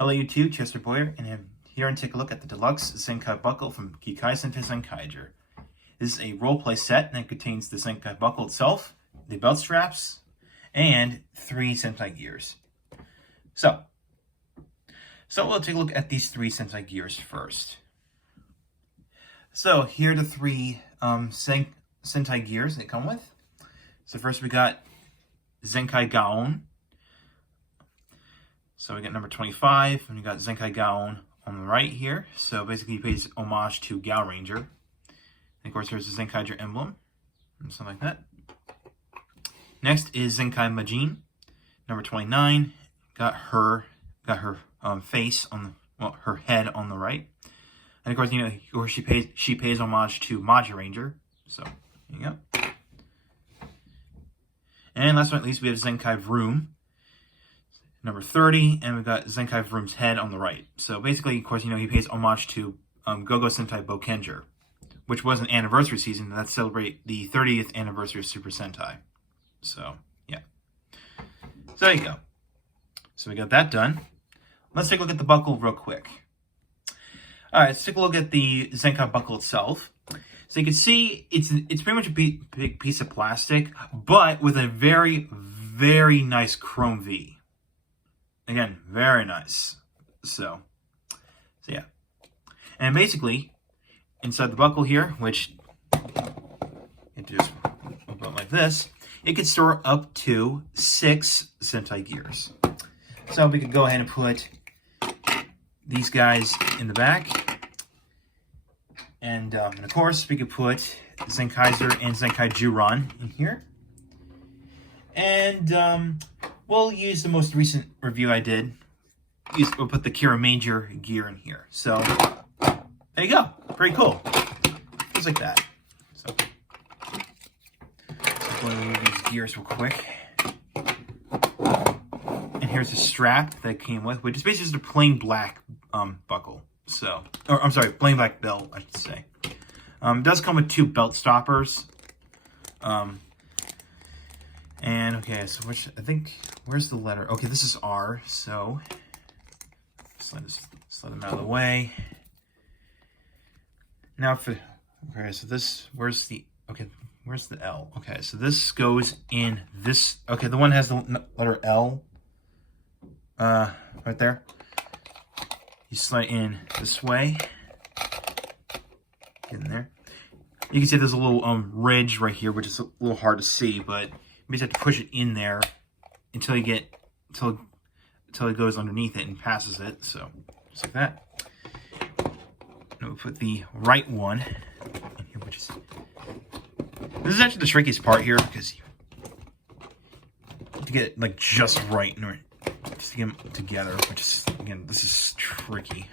Hello YouTube, Chester Boyer, and I'm here and take a look at the deluxe Zenkai buckle from Kikai Sentai Zenkaiger. This is a roleplay set that contains the Zenkai buckle itself, the belt straps, and 3 Sentai gears. So we'll take a look at these 3 Sentai gears first. So here are the 3 Sentai gears they come with. So first we got Zenkai Gaon. So we got number 25, and we got Zenkai Gaon on the right here. So basically he pays homage to Gao Ranger. And of course there's the Zenkaiger emblem, and something like that. Next is Zenkai Majin, number 29. Got her face on the, her head on the right. And of course, you know, she pays homage to Maji Ranger. So there you go. And last but not least, we have Zenkai Vroom, number 30, and we've got Zenkai Vroom's head on the right. So basically, of course, you know, he pays homage to Go-Go Sentai Bokenger, which was an anniversary season that celebrate the 30th anniversary of Super Sentai. So, yeah. So there you go. So we got that done. Let's take a look at the buckle real quick. Alright, let's take a look at the Zenkai buckle itself. So you can see it's pretty much a big piece of plastic, but with a very, very nice chrome V. Again, very nice. So yeah. And basically, inside the buckle here, which it just open like this, it can store up to 6 Sentai gears. So we could go ahead and put these guys in the back. And of course, we could put Zenkaiser and Zenkai Juron in here. And we'll use the most recent review I did. We'll put the Kira Major gear in here. So, there you go. Pretty cool. Just like that. So I'm going to move these gears real quick. And here's the strap that it came with, which is basically just a plain black buckle. So, or I'm sorry, plain black belt, I should say. It does come with 2 belt stoppers. And okay, so where's the letter? Okay, this is R, so slide them out of the way. Now okay, so where's the L? Okay, so this goes in this, okay, the one has the letter L, right there. You slide in this way, get in there. You can see there's a little ridge right here, which is a little hard to see, but you just have to push it in there until it goes underneath it and passes it. So just like that. And we'll put the right one in here, which is, this is actually the trickiest part here, because you have to get it like just right in order to get them together, which is, again, this is tricky.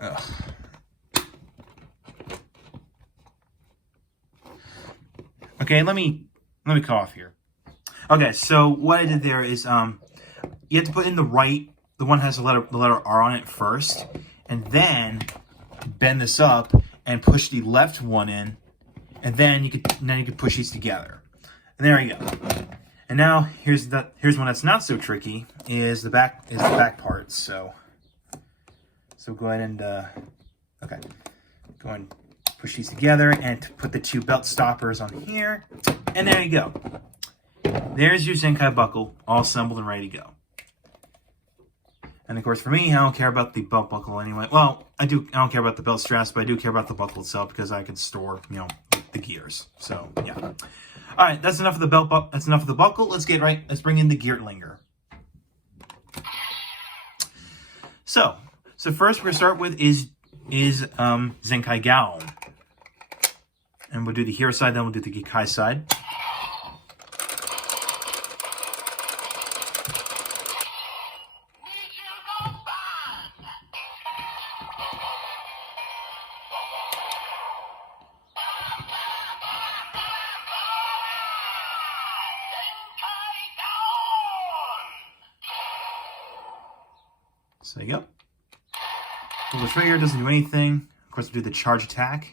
Ugh. Okay, let me cough here. Okay, so what I did there is you have to put in the one that has the letter R on it first, and then bend this up and push the left one in, and then you could push these together. And there you go. And now here's one that's not so tricky, is the back part. So go ahead and okay, go ahead and push these together and put the 2 belt stoppers on here, and there you go. There's your Zenkai buckle, all assembled and ready to go. And of course, for me, I don't care about the belt buckle anyway. Well, I don't care about the belt straps, but I do care about the buckle itself because I can store, you know, the gears. So yeah. All right, that's enough of the belt. That's enough of the buckle. Let's bring in the Geartlinger. So first we're gonna start with is Zenkai Gaon, and we'll do the hero side, then we'll do the Kikai side. So there you go. Pull the trigger, doesn't do anything. Of course, we'll do the charge attack.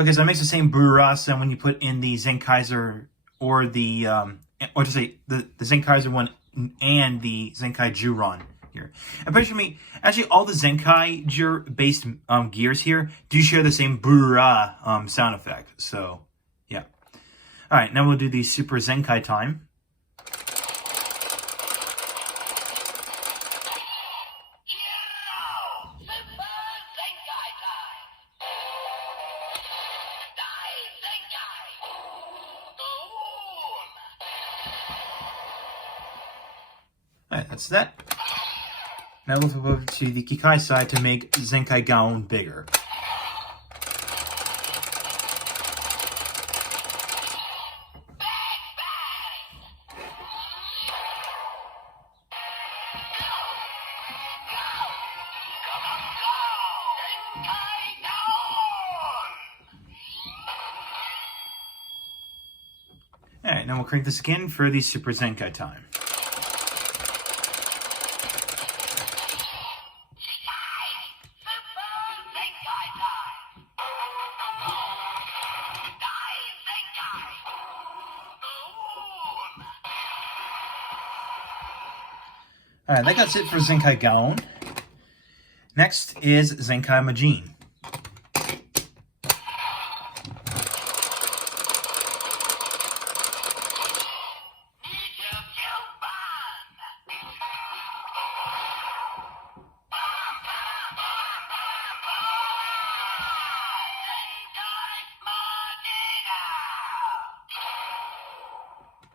Okay, so it makes the same Burra sound when you put in the Zenkaiser or the, or to say, the Zenkaiser one and the Zenkai Juron here. And pretty sure actually all the Zenkaiger based gears here do share the same Burra sound effect. So, yeah. Alright, now we'll do the Super Zenkai time. Alright, that's that. Now we'll move over to the Kikai side to make Zenkai Gaon bigger. Alright, now we'll crank this again for the Super Zenkai time. Alright, that got it for Zenkai Gaon. Next is Zenkai Majin.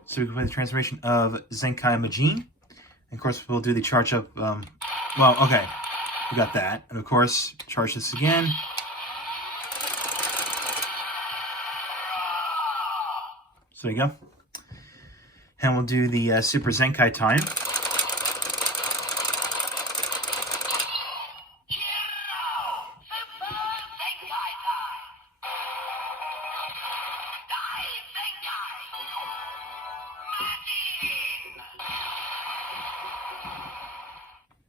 So we can play the transformation of Zenkai Majin. And of course, we'll do the charge up. Well, okay. We got that. And of course, charge this again. So there you go. And we'll do the Super Zenkai time.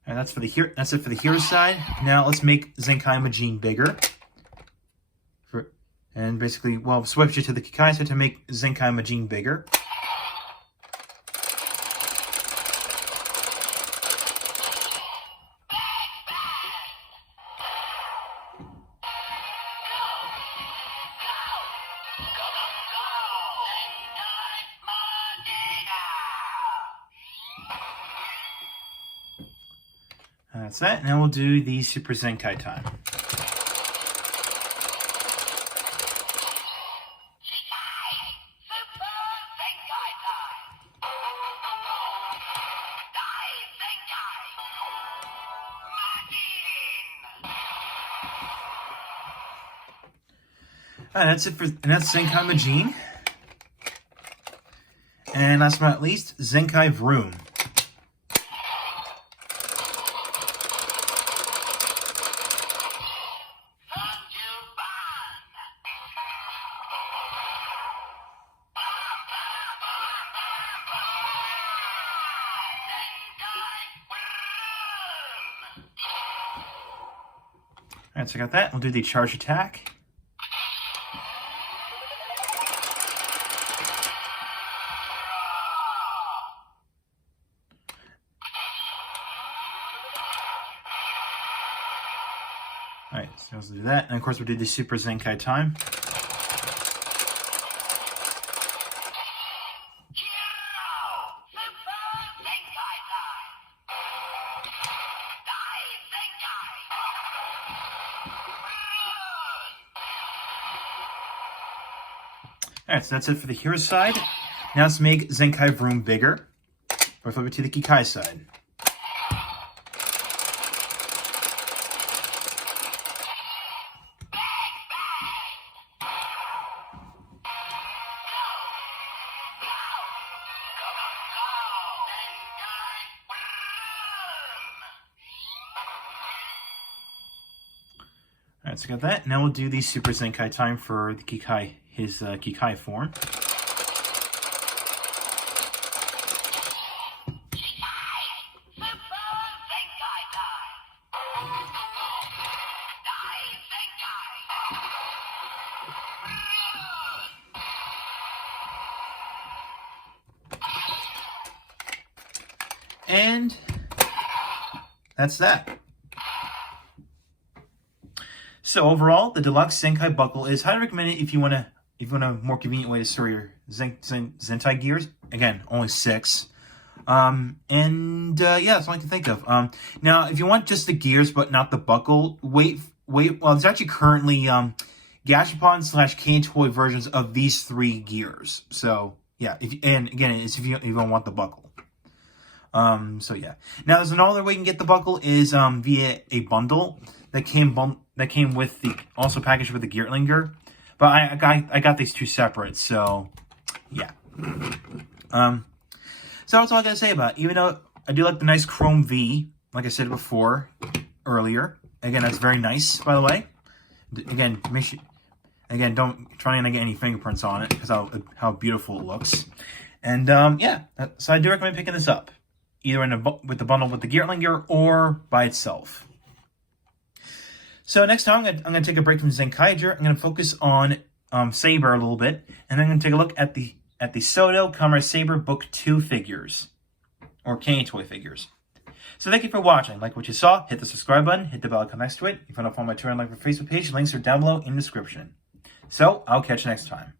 And that's it for the hero side. Now let's make Zenkai Majin bigger. And basically, well, switch it to the Kikai side to make Zenkai Majin bigger. That's that. Now we'll do the Super Zenkai time. That's it for, and that's Zenkai Majin. And last but not least, Zenkai Vroom. Alright, so I got that. We'll do the charge attack. Alright, so let's do that. And of course we'll do the Super Zenkai time. Alright, so that's it for the hero side. Now let's make Zenkai Vroom bigger. Or flip it to the Kikai side. Alright, so got that. Now we'll do the Super Zenkai time for the Kikai, his Kikai form. And that's that. So overall, the deluxe Zenkai buckle is highly recommended if you want a more convenient way to store your Zentai gears. Again, only 6. Yeah, that's all I can think of. Now, if you want just the gears but not the buckle, wait. Well, there's actually currently Gashapon / Cane Toy versions of these 3 gears. So yeah, if you don't want the buckle. So yeah. Now, there's another way you can get the buckle is via a bundle that came with the also packaged with the Geartlinger. But I got these 2 separate. So yeah. So that's all I gotta say about it. Even though I do like the nice chrome V, like I said earlier. Again, that's very nice, by the way. Again, don't try and get any fingerprints on it because how beautiful it looks. And yeah, so I do recommend picking this up, either with the bundle with the Geartlinger or by itself. So next time I'm gonna take a break from Zenkaiger. I'm gonna focus on Saber a little bit, and then I'm gonna take a look at the Soto Comrade Saber Book 2 figures, or Cane Toy figures. So thank you for watching. Like what you saw, hit the subscribe button, hit the bell icon next to it. If you want to follow my Twitter and like my Facebook page, links are down below in the description. So I'll catch you next time.